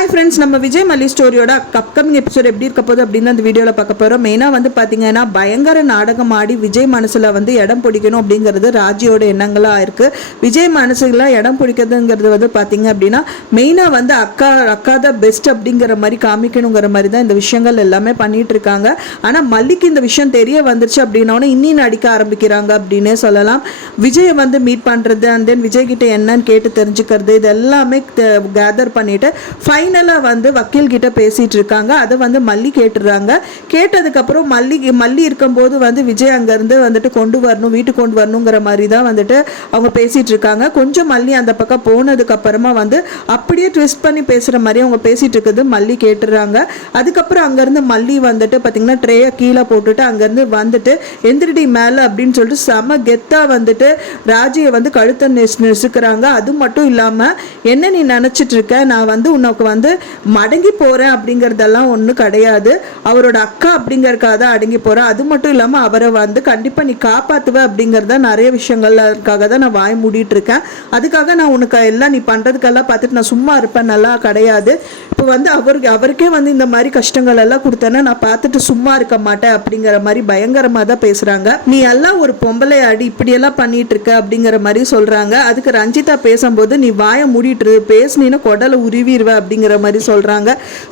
Hi friends நம்ம விஜய் மல்லி ஸ்டோரியோட upcoming episode எப்படி இருக்க போகுது அப்படின்னு அந்த வீடியோவில் பார்க்க போகிறோம் மெயினாக வந்து பார்த்தீங்கன்னா பயங்கர நாடகம் ஆடி விஜய் மனசில் வந்து இடம் பிடிக்கணும் அப்படிங்கிறது ராஜியோட எண்ணங்களாக இருக்குது விஜய் மனசுல இடம் பிடிக்கிறதுங்கிறது வந்து பார்த்தீங்க அப்படின்னா மெயினாக வந்து அக்கா அக்கா தான் பெஸ்ட் அப்படிங்கிற மாதிரி காமிக்கணுங்கிற மாதிரி தான் இந்த விஷயங்கள் எல்லாமே பண்ணிகிட்டு இருக்காங்க. ஆனால் மல்லிக்கு இந்த விஷயம் தெரிய வந்துருச்சு அப்படின்னோடனே இன்னும் நடிக்க ஆரம்பிக்கிறாங்க அப்படின்னே சொல்லலாம். விஜயை வந்து மீட் பண்ணுறது அண்ட் தென் விஜய் கிட்ட என்னன்னு கேட்டு தெரிஞ்சுக்கிறது இது எல்லாமே கேதர் பண்ணிட்டு ஃபைனலாக வந்து வக்கீல் கிட்ட இருக்காங்க அதை வந்து மல்லி கேட்டுடுறாங்க கேட்டதுக்கப்புறம் மல்லி மல்லி இருக்கும்போது வந்து விஜய் அங்கேருந்து வந்துட்டு கொண்டு வரணும் வீட்டுக்கு கொண்டு வரணுங்கிற மாதிரி தான் வந்துட்டு அவங்க பேசிகிட்டு இருக்காங்க கொஞ்சம் மல்லி அந்த பக்கம் போனதுக்கப்புறமா வந்து அப்படியே ட்விஸ்ட் பண்ணி பேசுகிற மாதிரி அவங்க பேசிகிட்டு இருக்குது மல்லி கேட்டுடுறாங்க அதுக்கப்புறம் அங்கேருந்து மல்லி வந்துட்டு பார்த்தீங்கன்னா ட்ரேயை கீழே போட்டுட்டு அங்கேருந்து வந்துட்டு எந்திரடி மேலே அப்படின்னு சொல்லிட்டு செம கெத்தாக வந்துட்டு ராஜியை வந்து கழுத்தை நெசு நெசுக்கிறாங்க. அது மட்டும் இல்லாமல் என்ன நீ நினச்சிட்டு இருக்க? நான் வந்து உனக்கு வந்து வந்து மடங்கி போகிறேன் அப்படிங்கிறதெல்லாம் ஒன்றும் கிடையாது. அவரோட அக்கா அப்படிங்கறதுக்காக தான் அடங்கி போகிறேன் அது மட்டும் இல்லாமல் அவரை வந்து கண்டிப்பாக நீ காப்பாற்றுவ அப்படிங்கிறத நிறைய விஷயங்கள்க்காக தான் நான் வாய் மூடிட்டு இருக்கேன் அதுக்காக நான் உனக்கு எல்லாம் நீ பண்ணுறதுக்கெல்லாம் பார்த்துட்டு நான் சும்மா இருப்பேன். நல்லா கிடையாது. இப்போ வந்து அவருக்கு அவருக்கே வந்து இந்த மாதிரி கஷ்டங்கள் எல்லாம் கொடுத்தேன்னா நான் பார்த்துட்டு சும்மா இருக்க மாட்டேன் அப்படிங்கிற மாதிரி பயங்கரமாக தான் பேசுகிறாங்க நீ எல்லாம் ஒரு பொம்பளை அடி இப்படியெல்லாம் பண்ணிட்டு இருக்க அப்படிங்கிற மாதிரி சொல்கிறாங்க அதுக்கு ரஞ்சிதா பேசும்போது நீ வாயை மூடிட்டு பேசுனீன்னா குடலை உருவிடுவேன் அப்படிங்கிற மாதிரி சொல்கிறாங்க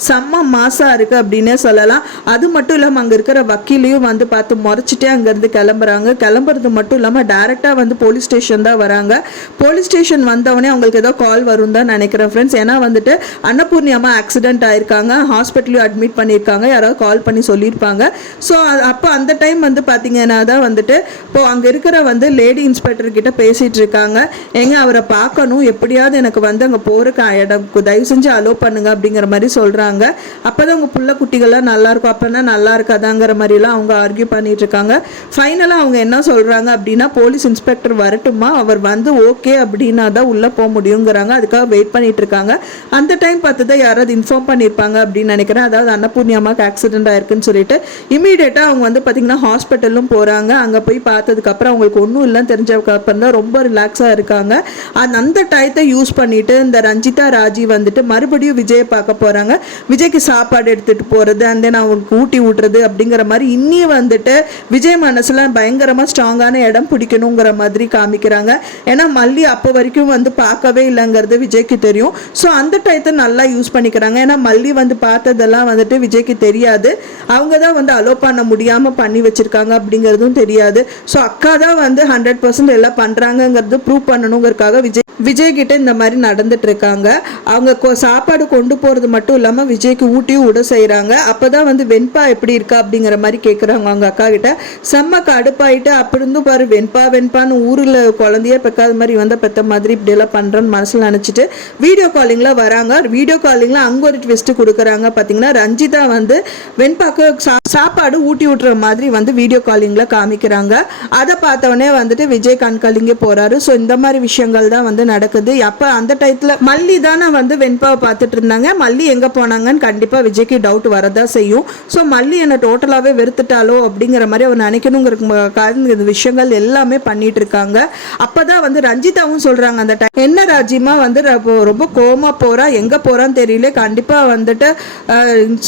செம்ம மாசா இருக்கு அப்படின்னே சொல்லலாம். அது மட்டும் இல்லாமல் அங்கே இருக்கிற வக்கீலையும் வந்து பார்த்து முறைச்சிட்டே அங்கேருந்து கிளம்புறாங்க. கிளம்புறது மட்டும் இல்லாமல் டேரெக்டாக வந்து போலீஸ் ஸ்டேஷன் தான் வராங்க. போலீஸ் ஸ்டேஷன் வந்தவொடனே அவங்களுக்கு ஏதோ கால் வரும் தான் நினைக்கிறேன் ஃப்ரெண்ட்ஸ் ஏன்னா வந்துட்டு அன்னபூர்ணி அம்மா ஆக்சிடென்ட் ஆயிருக்காங்க. ஹாஸ்பிட்டலையும் அட்மிட் பண்ணியிருக்காங்க. யாராவது கால் பண்ணி சொல்லியிருப்பாங்க. ஸோ அப்போ அந்த டைம் வந்து பார்த்தீங்கன்னா தான் வந்துட்டு இப்போ அங்கே இருக்கிற வந்து லேடி இன்ஸ்பெக்டர் கிட்ட பேசிட்டு இருக்காங்க. எங்க அவரை பார்க்கணும். எப்படியாவது எனக்கு வந்து அங்கே போகிறக்கு இடம் தயவு செஞ்சு அலோ பண்ணுங்க அப்படிங்கிற மாதிரி சொல்கிறாங்க அப்போ தான் உங்கள் புள்ள குட்டிகள்லாம் நல்லாயிருக்கும் அப்போனா நல்லா இருக்காதாங்கிற மாதிரிலாம் அவங்க ஆர்கியூ பண்ணிட்டு இருக்காங்க. ஃபைனலாக அவங்க என்ன சொல்கிறாங்க அப்படின்னா போலீஸ் இன்ஸ்பெக்டர் வரட்டுமா? அவர் வந்து ஓகே அப்படின்னா தான் உள்ளே போக முடியுங்கிறாங்க. அதுக்காக வெயிட் பண்ணிட்டு இருக்காங்க. அந்த டைம் பார்த்து தான் யாராவது இன்ஃபார்ம் பண்ணியிருப்பாங்க அப்படின்னு நினைக்கிறேன். அதாவது அன்னபூர்ணி ஆக்சிடென்ட் ஆயிருக்குன்னு சொல்லிட்டு. இமீடியட்டாக அவங்க வந்து பார்த்திங்கன்னா ஹாஸ்பிட்டலும் போகிறாங்க அங்கே போய் பார்த்ததுக்கப்புறம் அவங்களுக்கு ஒன்றும் இல்லைன்னு தெரிஞ்சதுக்கப்புறம் தான் ரொம்ப ரிலாக்ஸாக இருக்காங்க. அந்த அந்த டயத்தை யூஸ் பண்ணிட்டு இந்த ரஞ்சிதா ராஜி வந்துட்டு மறுபடியும் விஜயை பார்க்க போகிறாங்க விஜய்க்கு சாப்பாடு எடுத்துகிட்டு போகிறது அந்த தென் அவங்களுக்கு ஊட்டி விட்டுறது அப்படிங்கிற மாதிரி இன்னி வந்துட்டு விஜய் மனசில் பயங்கரமாக ஸ்ட்ராங்கான இடம் பிடிக்கணுங்கிற மாதிரி காமிக்கிறாங்க. ஏன்னா மல்லி அப்போ வரைக்கும் வந்து பார்க்கவே இல்லைங்கிறது விஜய்க்கு தெரியும். ஸோ அந்த டயத்தை நல்லா யூஸ் பண்ணிக்கிறாங்க. ஏன்னா மல்லி வந்து பார்த்ததெல்லாம் வந்துட்டு விஜய்க்கு தெரியாது. அவங்க தான் வந்து அலோ பண்ண முடியாமல் பண்ணி வச்சிருக்காங்க அப்படிங்கிறதும் தெரியாது. ஸோ அக்கா தான் வந்து ஹண்ட்ரட் பர்சன்ட் எல்லாம் பண்ணுறாங்கங்கிறது ப்ரூவ் பண்ணணுங்கிறதுக்காக விஜய் விஜய் கிட்ட இந்த மாதிரி நடந்துட்டு இருக்காங்க. அவங்க சாப்பாடு கொண்டு போகிறது மட்டும் இல்லாமல் விஜய்க்கு ஊட்டியும் விட செய்கிறாங்க அப்போ தான் வந்து வெண்பா எப்படி இருக்கா அப்படிங்கிற மாதிரி கேட்குறாங்க அவங்க அக்கா கிட்ட. செம்ம கடுப்பாயிட்டு அப்படி இருந்தும் பாரு வெண்பா வெண்பான்னு ஊரில் குழந்தையே பெக்காத மாதிரி வந்த பெத்த மாதிரி இப்படியெல்லாம் பண்ணுறேன்னு மனசில் நினச்சிட்டு வீடியோ காலிங்கில் வராங்க. வீடியோ காலிங்கில் அங்கே ஒரு ட்விஸ்ட்டு கொடுக்குறாங்க. பார்த்தீங்கன்னா ரஞ்சிதா வந்து வெண்பாக்கு சா- சாப்பாடு ஊட்டி விட்டுற மாதிரி வந்து வீடியோ காலிங்கில் காமிக்கிறாங்க. அதை பார்த்தவொடனே வந்துட்டு விஜய் கண்காலிங்கே போகிறாரு ஸோ இந்த மாதிரி விஷயங்கள் தான் வந்து நடக்குது. அப்போ அந்த டயத்தில் மல்லி தானே வந்து வெண்பாவை பார்த்துட்டு இருந்தாங்க. மல்லி எங்கே போனாங்கன்னு கண்டிப்பாக விஜய்க்கு டவுட் வரதான் செய்யும். ஸோ மல்லி என்னை டோட்டலாகவே வெறுத்துட்டாலோ அப்படிங்கிற மாதிரி அவர் நினைக்கணுங்கிற இந்த விஷயங்கள் எல்லாமே பண்ணிட்டு இருக்காங்க. அப்போ தான் வந்து ரஞ்சிதாவும் சொல்கிறாங்க அந்த டைம் என்ன ராஜ்யமா வந்து ரொம்ப- கோமா போறா? எங்கே போறான்னு தெரியல. கண்டிப்பாக வந்துட்டு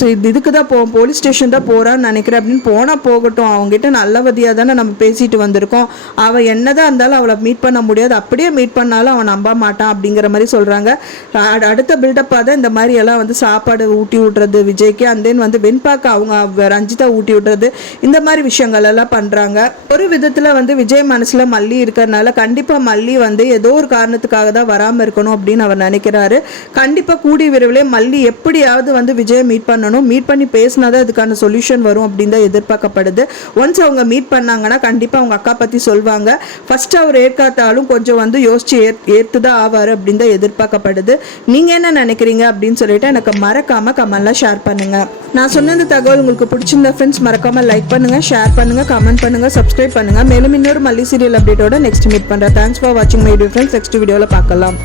இது- இதுக்கு தான் போ போலீஸ் ஸ்டேஷன் தான் போறான்னு நினைக்கிறேன் அப்படின்னு போனால் போகட்டும். அவங்ககிட்ட நல்லபடியாக தானே நம்ம பேசிட்டு வந்திருக்கோம். அவள் என்னதான் இருந்தாலும் அவளை மீட் பண்ண முடியாது. அப்படியே மீட் பண்ணாலும் அவன் நம்ப மாட்டான் அப்படிங்கிற மாதிரி சொல்கிறாங்க அடுத்த பில்டப்பாக தான் இந்த மாதிரி எல்லாம் வந்து சாப்பாடு ஊட்டி விட்றது விஜய்க்கு அண்ட் தென் வந்து வெண்பாக்கு அவங்க ரஞ்சிதா ஊட்டி விட்றது இந்த மாதிரி விஷயங்கள் எல்லாம் பண்ணுறாங்க ஒரு விதத்தில் வந்து விஜய் மனசில் மல்லி இருக்கிறதுனால கண்டிப்பாக மல்லி வந்து ஏதோ ஒரு காரணத்துக்காக தான் வராமல் இருக்கணும் அப்படின்னு அவர் நினைக்கிறாரு. கண்டிப்பாக கூடி விரைவிலே மல்லி எப்படியாவது வந்து விஜயை மீட் பண்ணணும். மீட் பண்ணி பேசினா தான் அதுக்கான சொல்யூஷன் வரும் அப்படின்னு தான் எதிர்பார்க்கப்படுது. ஒன்ஸ் அவங்க மீட் பண்ணாங்கன்னா கண்டிப்பாக அவங்க அக்கா பற்றி சொல்வாங்க. ஃபர்ஸ்ட் அவர் ஏற்காத்தாலும் கொஞ்சம் வந்து யோசிச்சு ஏத் ஏற்று தான் ஆவார் அப்படின்னு தான் எதிர்பார்க்கப்படுது. நீங்கள் என்ன நினைக்கிறீங்க? அப்படின்னு சொல்லிட்டு எனக்கு மறக்காமல் கமெண்ட்லாம் ஷேர் பண்ணுங்க. நான் சொன்ன இந்த தகவல் உங்களுக்கு பிடிச்சிருந்த ஃப்ரெண்ட்ஸ் மறக்காமல் லைக் பண்ணுங்க ஷேர் பண்ணுங்க கமெண்ட் பண்ணுங்க சப்ஸ்கிரைப் பண்ணுங்க. மேலும் இன்னொரு மல்லி சீரியல் அப்டேட்டோட நெக்ஸ்ட் மீட் பண்ணுறேன் தேங்க்ஸ் ஃபார் வாட்சிங் மை டிஃப்ரெண்ட்ஸ் நெக்ஸ்ட் வீடியோவில் பார்க்கலாம்.